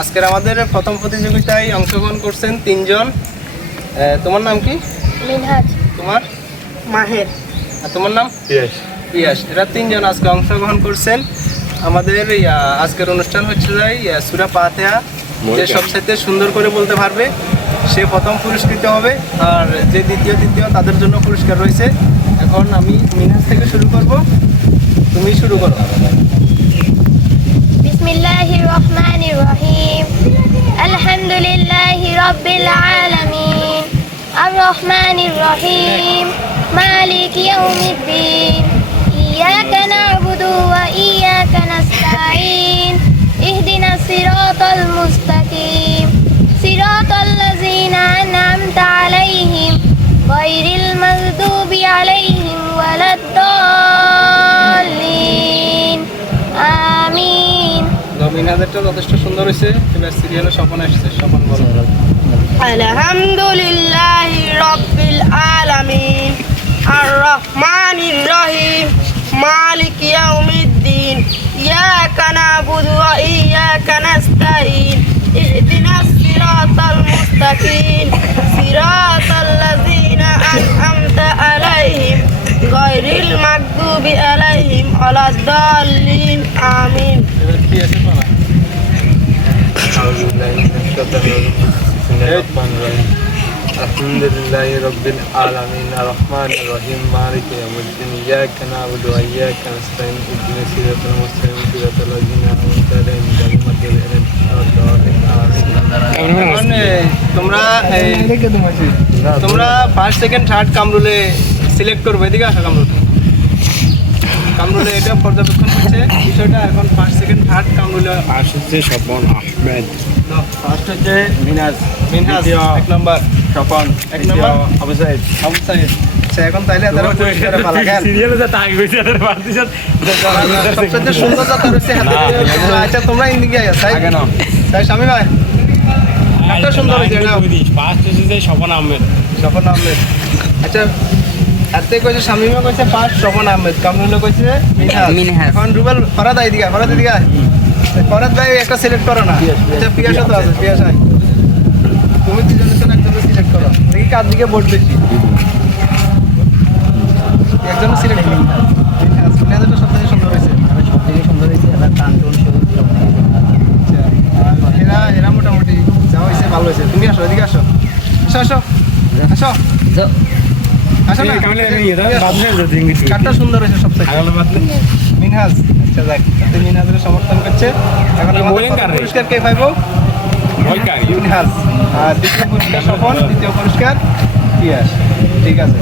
আজকের আমাদের প্রথম প্রতিযোগিতায় অংশগ্রহণ করছেন তিনজন। তোমার নাম কি? মিনহাজ। তোমার? মাহের। আর তোমার নাম? পিয়াস। এরা তিনজন আজকে অংশগ্রহণ করছেন। আমাদের আজকের অনুষ্ঠান হচ্ছে সূরা ফাতিহা, যে সবচাইতে সুন্দর করে বলতে পারবে সে প্রথম পুরস্কৃত হবে, আর যে দ্বিতীয় তৃতীয় তাদের জন্য পুরস্কার রয়েছে। এখন আমি মিনহাজ থেকে শুরু করব, তুমি শুরু করো। বিসমিল্লাহির রহমানির রহিম। আলহামদুলিল্লাহি রাব্বিল আলামিন আর রহমানির রহিম মালিক ইয়াউমিদ্দিন ইয়াকা না'বুদু ওয়া ইয়াকা নাস্তাঈন ইহদিনাস সিরাতাল মুস্তাকিম সিরাতাল লাযিনা আন'আমতা আলাইহিম গায়রিল মাগদুবি আলাইহিম ওয়ালাদ-দাল্লিন আমিন। মিনহাজেরটা যথেষ্ট সুন্দর হয়েছে। এবার সিরিয়ালে স্বপন আসছে, স্বপন বলো। আলহামদুলিল্লাহি রাব্বিল আলামিন আর রহমানির রহিম মালিক ইয়াউমিদ্দিন ইয়াকা না'বুদু ওয়া ইয়াকা নাস্তাঈন ইহদিনাস সিরাতাল মুস্তাকিম সিরাতাল লাযিনা আন'আমতা আলাইহিম গায়রিল মাগদুবি আলাইহিম ওয়ালাদ-দাল্লিন আমিন। এবার কি আছে বলা? আলহামদুলিল্লাহি রাব্বিল আলামিন আর রহমানির রহিম মালিকি ইয়াউমিদ্দিন ইয়াকা না'বুদু ওয়া ইয়াকা নাস্তাঈন ইহদিনাস সিরাতাল মুস্তাকিম সিরাতাল লাযিনা আন'আমতা আলাইহিম গায়রিল মাগদুবি আলাইহিম ওয়ালাদ-দাল্লিন আমিন। তোমরা ফার্স্ট সেকেন্ড থার্ড কামরুলে সিলেক্ট করবে। এদিকে আসো কামরুলে এটা পর্যবেক্ষণ করছে বিষয়টা। এখন ফার্স্ট সেকেন্ড থার্ড কামরুলে হচ্ছে স্বপন আহমেদ, ফার্স্ট হচ্ছে মিনহাজ, মিনহাজ দ্বিতীয় এক নম্বর, স্বপন, এক তৃতীয় নম্বর আবু সাঈদ। আবু সাঈদ। আচ্ছা, এখন তাইলে তারা পুরস্কারে পালা গেল। সিরিয়ালে যা তাই কইছে তাদের পার্টিশন সবচেয়ে সুন্দর কথা হচ্ছে হাতে দিয়ে। আচ্ছা, তোমরা ইন্দিকে আছো তাই আগে নাও। তাই স্বামী ভাই একটা সুন্দর হয়েছে এটা। ফার্স্ট হচ্ছে স্বপন আহমেদ। স্বপন আহমেদ। আচ্ছা, হাতে কইছে শামিমা কইছে ফার্স্ট স্বপন আহমেদ, কামরুলে কইছে মিনহাজ। এখন রুবেল ফরাদ এদিকে আয়। ফরাদ ভাই একটা সিলেক্ট করো না। আচ্ছা, পিয়াসও তো আছে, পিয়াস আয়। তুমি দুজনের জন্য একজন সিলেক্ট করো। দেখি কার দিকে ভোট বেশি। একজন সিলেক্ট করো। মিনহাজটা সবথেকে সুন্দর হয়েছে। আচ্ছা, এরা মোটামুটি যা হয়েছে ভালো হয়েছে। তুমি আসো, এদিকে আসো। আসো না, কাঠটা সুন্দর হয়েছে সবথেকে। মিনহাজ। আচ্ছা, যাক, মিনহাজের সমর্থন করছে। এখন আমাদের পুরস্কার কে পাইবো? মিনহাজ। আর দ্বিতীয় পুরস্কার স্বপন, তৃতীয় পুরস্কার পিয়াস। ঠিক আছে।